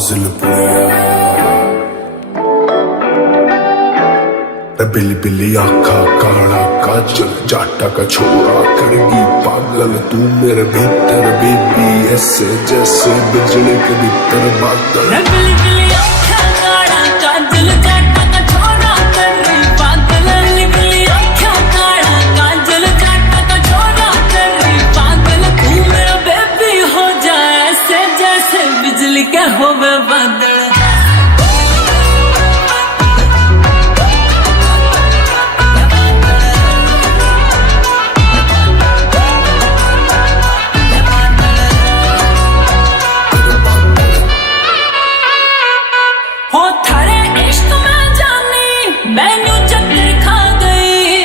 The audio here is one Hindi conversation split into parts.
फाजिल बिली बिली आखा काला काजल जाटा का छोरा करेगी पागल तू मेरे भीतर बेबी ऐसे जैसे बिजली के भीतर बादल। बिली बिली आखा काला काजल जाटा का छोरा करेगी पागल। बिली बिली आखा काला काजल जाटा का छोरा करेगी पागल तू मेरा बेबी हो जाए ऐसे जैसे बिजली के होवे बादल। हो थारे इश्क में जानी मैनू चक्कर खा गई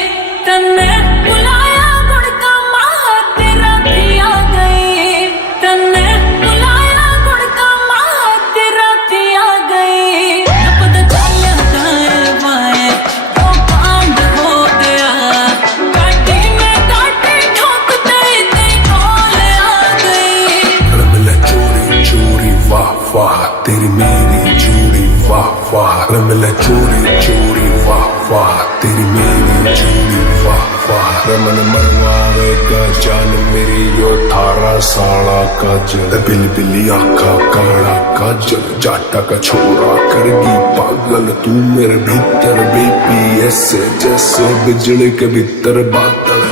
तन्ने बुलाया गुड़का मां तेरा दिया गई। तन्ने बुलाया गुड़का मां तेरा दिया गई। न पता चला दाएं बाएं वो कांड हो गया काटी में काटी ठोकते ते कॉल आ गई। मिला चोरी चोरी वाह वाह तेरी मेरी जोड़ी वाह वाह मिला चोरी चोरी वाह वाह तेरी मेरी जोड़ी वाह वाह रमन मरवावेगा जान मेरी यो 18 साला काजल। बिली बिली आखा काला काजल जाटा का छोरा करेगी पागल तू मेरे भीतर बेबी ऐसे जैसे बिजली के भीतर बादल।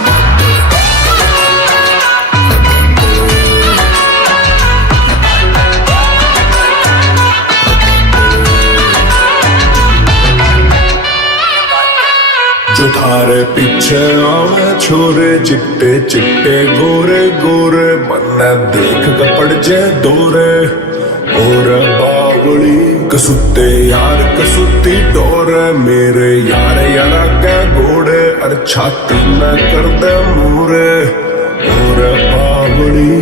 जो थारे पीछे आवे छोरे चिट्टे चिट्टे गोरे गोरे मन देख के पड़ जाए दौरे और बावली कसुते यार कसुती डोरे मेरे यार यारा क्या घोड़े और छाती में कर दे मोरे और बावली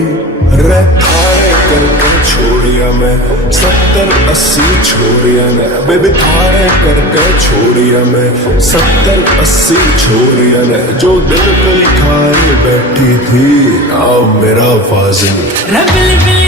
रे थारे करके छोड़िया मैं 70-80 छोड़िया मैं बेबी थारे करके छोड़िया मैं 70-80 छोड़िया ने जो दिल पे लिखाई बैठी थी आओ मेरा फाजिल। बिली बिली